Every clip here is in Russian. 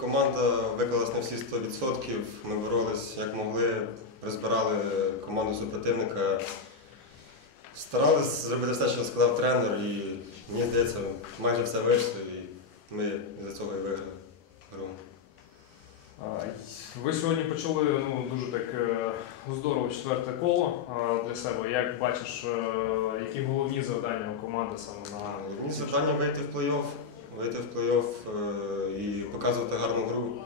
Команда виклалась на всі 100%. Ми боролись як могли, розбирали команду супротивника. Старались зробити все, що сказав тренер, і мені здається, майже все вийшло, і ми за цього і виграли гру. Ви сьогодні почали ну, дуже так е, здорово четверте коло для себе. Як бачиш, е, які головні завдання у команди саме на Мені завдання вийти в плей-офф, вийти в плей-офф е, і показувати гарну гру,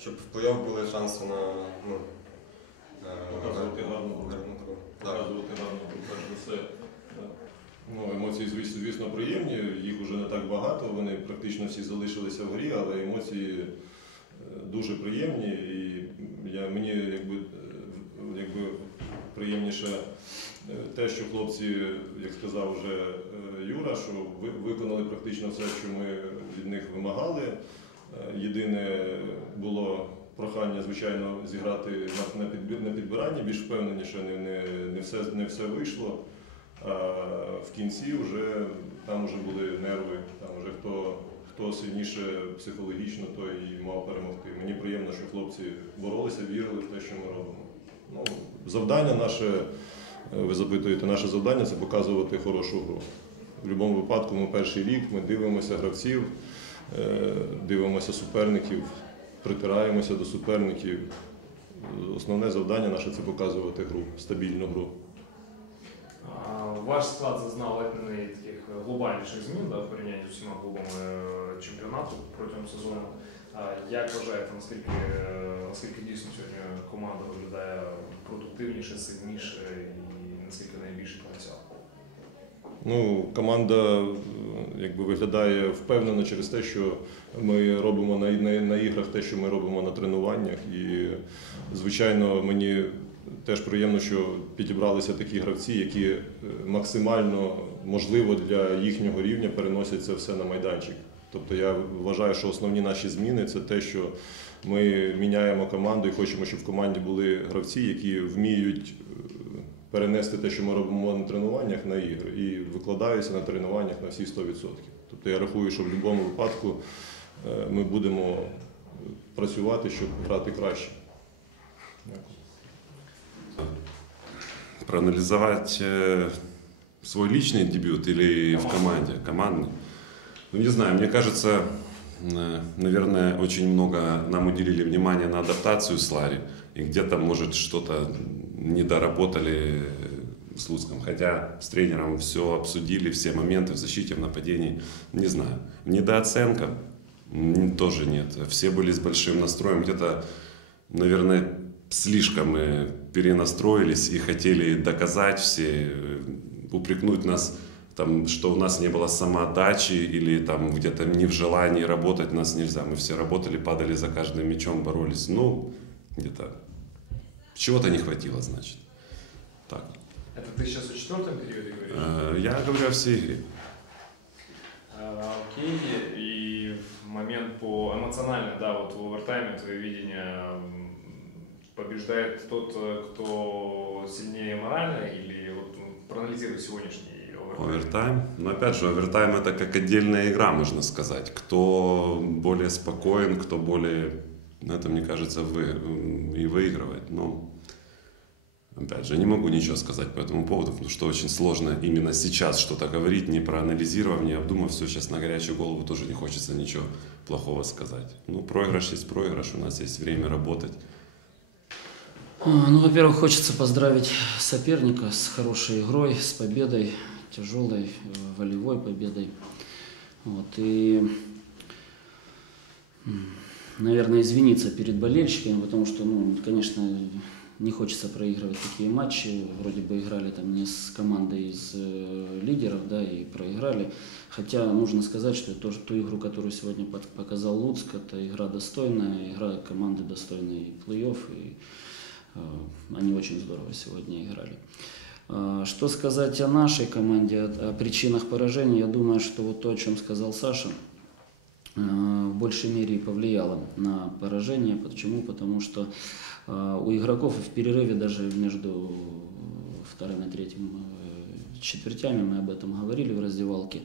щоб в плей-офф були шанси на ну, е, Показувати гарну гру. гарну гру. Показувати гарно, перш за все. Ну, емоції, звісно, звісно, приємні, їх вже не так багато, вони практично всі залишилися в грі, але емоції е, дуже приємні. І я, мені якби, е, якби приємніше е, те, що хлопці, як сказав вже е, Юра, що виконали практично все, що ми від них вимагали. Е, Єдине було прохання, звичайно, зіграти на, підбір, на підбиранні більш впевненіше, не, не, не, все, не все вийшло. А в кінці вже там вже були нерви, там вже хто, хто сильніше психологічно, той і мав перемогти. Мені приємно, що хлопці боролися, вірили в те, що ми робимо. Ну, завдання наше, е, ви запитуєте, наше завдання це показувати хорошу гру. В будь-якому випадку ми перший рік, ми дивимося гравців, е, дивимося суперників, притираємося до суперників. Основне завдання наше це показувати гру, стабільну гру. Ваш склад зазнав таких глобальніших змін да, в порівнянні з усіма клубами е, чемпіонату протягом сезону. Як вважаєте, наскільки, е, наскільки дійсно сьогодні команда виглядає продуктивніше, сильніше і наскільки найбільший потенціал? Ну, команда е, якби виглядає впевнено через те, що ми робимо на, на, на іграх те, що ми робимо на тренуваннях. І, звичайно, мені теж приємно, що підібралися такі гравці, які е, максимально можливо для їхнього рівня переносять це все на майданчик. Тобто я вважаю, що основні наші зміни це те, що ми міняємо команду і хочемо, щоб в команді були гравці, які вміють е, перенести те, що ми робимо на тренуваннях на ігри, і викладаються на тренуваннях на всі 100%. Тобто я рахую, що в будь-якому випадку е, ми будемо працювати, щоб грати краще. Дякую. проанализовать э, свой личный дебют или в команде, командный. Ну, не знаю, мне кажется, э, наверное, очень много нам уделили внимания на адаптацию с Ларри. И где-то, может, что-то недоработали э, с Луцком. Хотя с тренером все обсудили, все моменты в защите, в нападении. Не знаю. Недооценка тоже нет. Все были с большим настроем. Где-то, наверное, слишком мы перенастроились и хотели доказать все, э, упрекнуть нас, там, что у нас не было самоотдачи или там где-то не в желании работать нас нельзя. Мы все работали, падали за каждым мячом, боролись. Ну, где-то чего-то не хватило, значит. Так. Это ты сейчас о четвертом периоде говоришь? Э, Я говорю о всей игре. А, Окей, и в момент по эмоционально, да, вот в овертайме твое видение побеждает тот, э, кто сильнее морально, или вот ну, проанализируй сегодняшний овертайм. Овертайм. Но опять же, овертайм это как отдельная игра, можно сказать. Кто более спокоен, кто более, ну, это мне кажется, вы, и выигрывает. Ну, опять же, не могу ничего сказать по этому поводу, потому что очень сложно именно сейчас что-то говорить, не проанализировав, не обдумав все сейчас на горячую голову, тоже не хочется ничего плохого сказать. Ну, проигрыш есть проигрыш, у нас есть время работать. А, Ну, во-первых, хочется поздравить соперника с хорошей игрой, с победой, тяжелой, э, волевой победой. Вот, и, наверное, извиниться перед болельщиками, потому что, ну, конечно, не хочется проигрывать такие матчи. Вроде бы играли там не с командой из э, лидеров, да, и проиграли. Хотя нужно сказать, что то, ту игру, которую сегодня под- показал Луцк, это игра достойная, игра команды достойной и плей-офф, и Э, Они очень здорово сегодня играли. А, Что сказать о нашей команде, о о причинах поражения? Я думаю, что вот то, о чем сказал Саша, э, в большей мере повлияло на поражение. Почему? Потому что э, у игроков в перерыве даже между вторым и третьим э, четвертями, мы об этом говорили в раздевалке,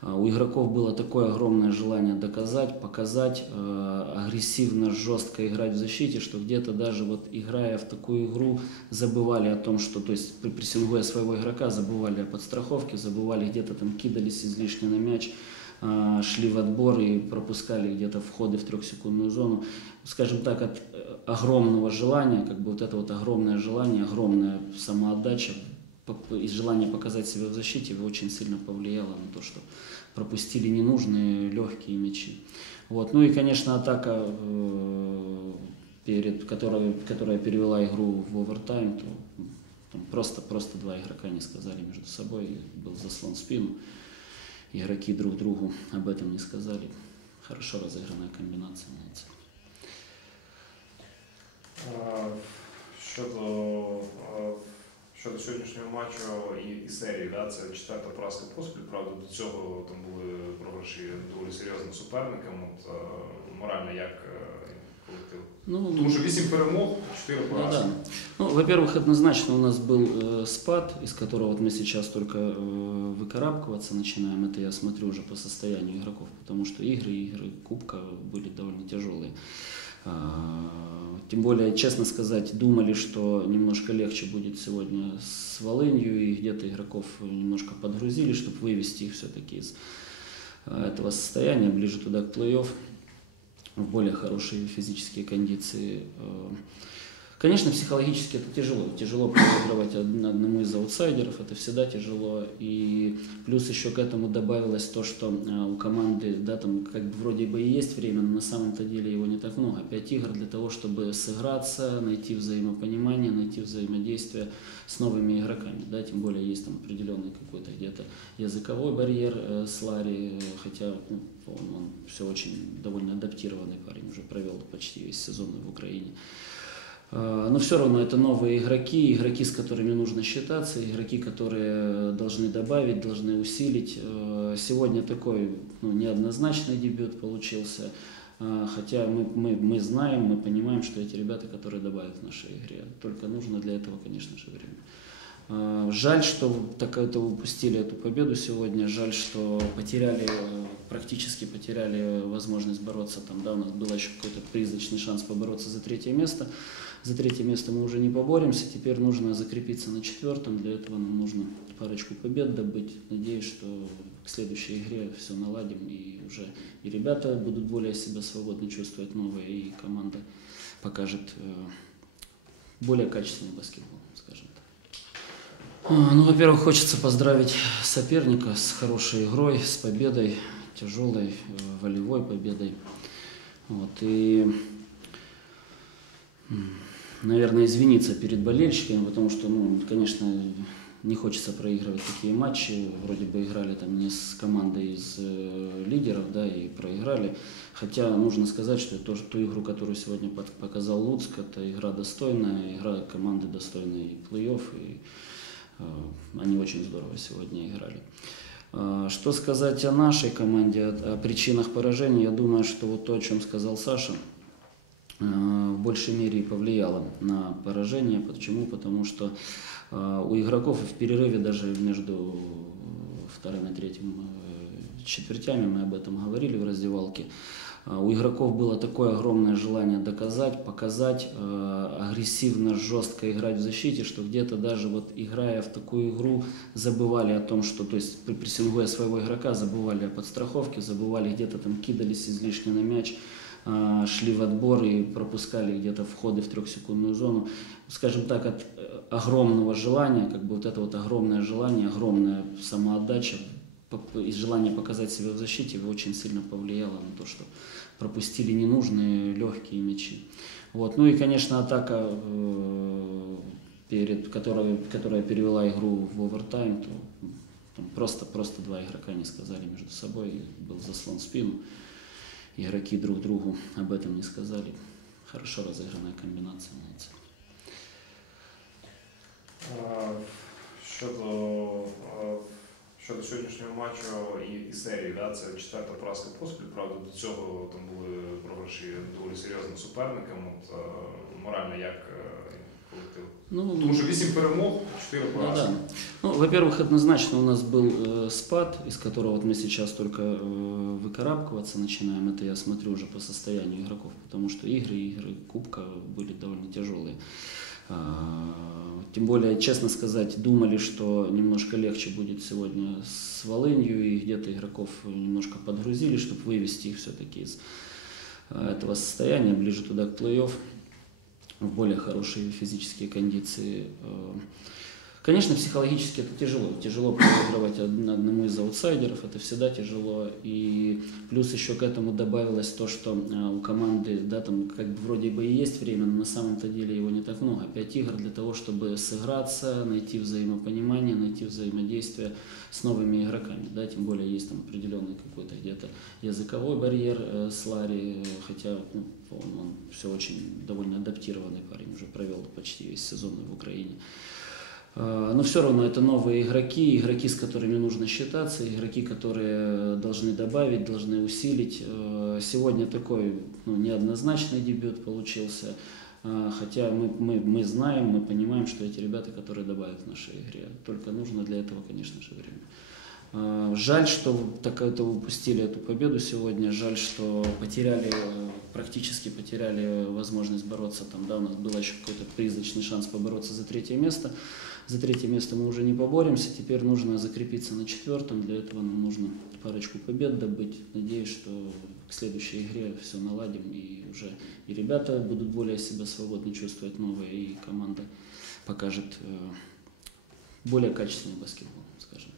У игроков было такое огромное желание доказать, показать, э, агрессивно, жестко играть в защите, что где-то даже вот играя в такую игру, забывали о том, что, то есть прессингуя своего игрока, забывали о подстраховке, забывали где-то там кидались излишне на мяч, шли в отбор и пропускали где-то входы в трехсекундную зону. Скажем так, от э, огромного желания, как бы вот это вот огромное желание, огромная самоотдача и желание показать себя в защите очень сильно повлияло на то, что пропустили ненужные легкие мячи. Вот. Ну и, конечно, атака, э, перед, которая, которая перевела игру в овертайм, то просто, просто два игрока не сказали между собой, был заслон в спину. Игроки друг другу об этом не сказали. Хорошо разыгранная комбинация. молодцы. Е, Щодо, е, щодо сьогоднішнього матчу і, і серії, да, це четверта поразка поспіль. Правда, до цього там були програші доволі серйозним суперникам. От, е, морально як колектив. Ну, Тому що 8 перемог, 4 Ну поразки. да. Ну, во-первых, однозначно у нас был э, спад, из которого вот мы сейчас только э, выкарабкиваться начинаем. Это я смотрю уже по состоянию игроков, потому что игры, игры Кубка были довольно тяжелые. А, Тем более, честно сказать, думали, что немножко легче будет сегодня с Волынью, и где-то игроков немножко подгрузили, чтобы вывести их все-таки из а, этого состояния ближе туда к плей-офф, в более хорошие физические кондиции. Э, Конечно, психологически это тяжело. Тяжело проигрывать од- одному из аутсайдеров, это всегда тяжело. И плюс еще к этому добавилось то, что а, у команды, да, там как бы вроде бы и есть время, но на самом-то деле его не так много. Пять игр для того, чтобы сыграться, найти взаимопонимание, найти взаимодействие с новыми игроками. Да, тем более есть там определенный какой-то где-то языковой барьер э, с Ларри, э, хотя ну, он, он все очень довольно адаптированный парень, уже провел почти весь сезон в Украине. А, Но все равно это новые игроки, игроки, с которыми нужно считаться, игроки, которые должны добавить, должны усилить. Э, Сегодня такой ну, неоднозначный дебют получился, А, хотя мы, мы, мы знаем, мы понимаем, что эти ребята, которые добавят в нашей игре. Только нужно для этого, конечно же, время. Жаль, что так это упустили эту победу сегодня. Жаль, что потеряли, э, практически потеряли возможность бороться. Там, да, у нас был еще какой-то призрачный шанс побороться за третье место. За третье место мы уже не поборемся. Теперь нужно закрепиться на четвертом. Для этого нам нужно парочку побед добыть. Надеюсь, что к следующей игре все наладим и уже и ребята будут более себя свободно чувствовать новые, и команда покажет э, более качественный баскетбол, скажем так. А, Ну, во-первых, хочется поздравить соперника с хорошей игрой, с победой, тяжелой, э, волевой победой. Вот, и, наверное, извиниться перед болельщиками, потому что, ну, конечно, не хочется проигрывать такие матчи. Вроде бы играли там не с командой из э, лидеров, да, и проиграли. Хотя нужно сказать, что то, ту игру, которую сегодня под- показал Луцк, это игра достойная, игра команды достойной и плей-офф, и э, они очень здорово сегодня играли. А, Что сказать о нашей команде, о, о причинах поражения? Я думаю, что вот то, о чем сказал Саша, э, в большей мере и повлияло на поражение. Почему? Потому что э, у игроков в перерыве даже между вторым и третьим э, четвертями, мы об этом говорили в раздевалке, э, у игроков было такое огромное желание доказать, показать, э, агрессивно, жестко играть в защите, что где-то даже вот играя в такую игру, забывали о том, что, то есть прессингуя своего игрока, забывали о подстраховке, забывали где-то там кидались излишне на мяч, шли в отбор и пропускали где-то входы в трехсекундную зону. Скажем так, от э, огромного желания, как бы вот это вот огромное желание, огромная самоотдача и желание показать себя в защите очень сильно повлияло на то, что пропустили ненужные легкие мячи. Вот. Ну и, конечно, атака, э, перед, которая, которая перевела игру в овертайм, то просто, просто два игрока не сказали между собой, был заслон в спину. Игроки друг другу об этом не сказали. Хорошо разыгранная комбинация. молодцы. Е, Щодо, е, щодо сьогоднішнього матчу і, і серії, да, це четверта поразка поспіль. Правда, до цього там були програші доволі серйозним суперникам. От, е, морально як е, колектив. колективу? Ну, Тому що 8 перемог, 4 Ну поразки. да. Ну, во-первых, однозначно у нас был э, спад, из которого вот мы сейчас только э, выкарабкиваться начинаем. Это я смотрю уже по состоянию игроков, потому что игры, игры Кубка были довольно тяжелые. А, Тем более, честно сказать, думали, что немножко легче будет сегодня с Волынью, и где-то игроков немножко подгрузили, чтобы вывести их все-таки из а, этого состояния, ближе туда к плей-офф, в более хорошие физические кондиции. Конечно, психологически это тяжело. Тяжело проигрывать од- одному из аутсайдеров, это всегда тяжело. И плюс еще к этому добавилось то, что а, у команды, да, там как бы вроде бы и есть время, но на самом-то деле его не так много. Пять игр для того, чтобы сыграться, найти взаимопонимание, найти взаимодействие с новыми игроками. Да, тем более есть там определенный какой-то где-то языковой барьер э, с Ларри, хотя ну, он, он все очень довольно адаптированный парень, уже провел почти весь сезон в Украине. А, Но все равно это новые игроки, игроки, с которыми нужно считаться, игроки, которые должны добавить, должны усилить. Э, Сегодня такой ну, неоднозначный дебют получился, хотя мы, мы, мы знаем, мы понимаем, что эти ребята, которые добавят в нашей игре. Только нужно для этого, конечно же, время. А, Жаль, что так это упустили эту победу сегодня. Жаль, что потеряли, э, практически потеряли возможность бороться. Там, да, у нас был еще какой-то призрачный шанс побороться за третье место. За третье место мы уже не поборемся. Теперь нужно закрепиться на четвертом. Для этого нам нужно парочку побед добыть. Надеюсь, что к следующей игре все наладим и уже и ребята будут более себя свободно чувствовать новые, и команда покажет э, более качественный баскетбол, скажем.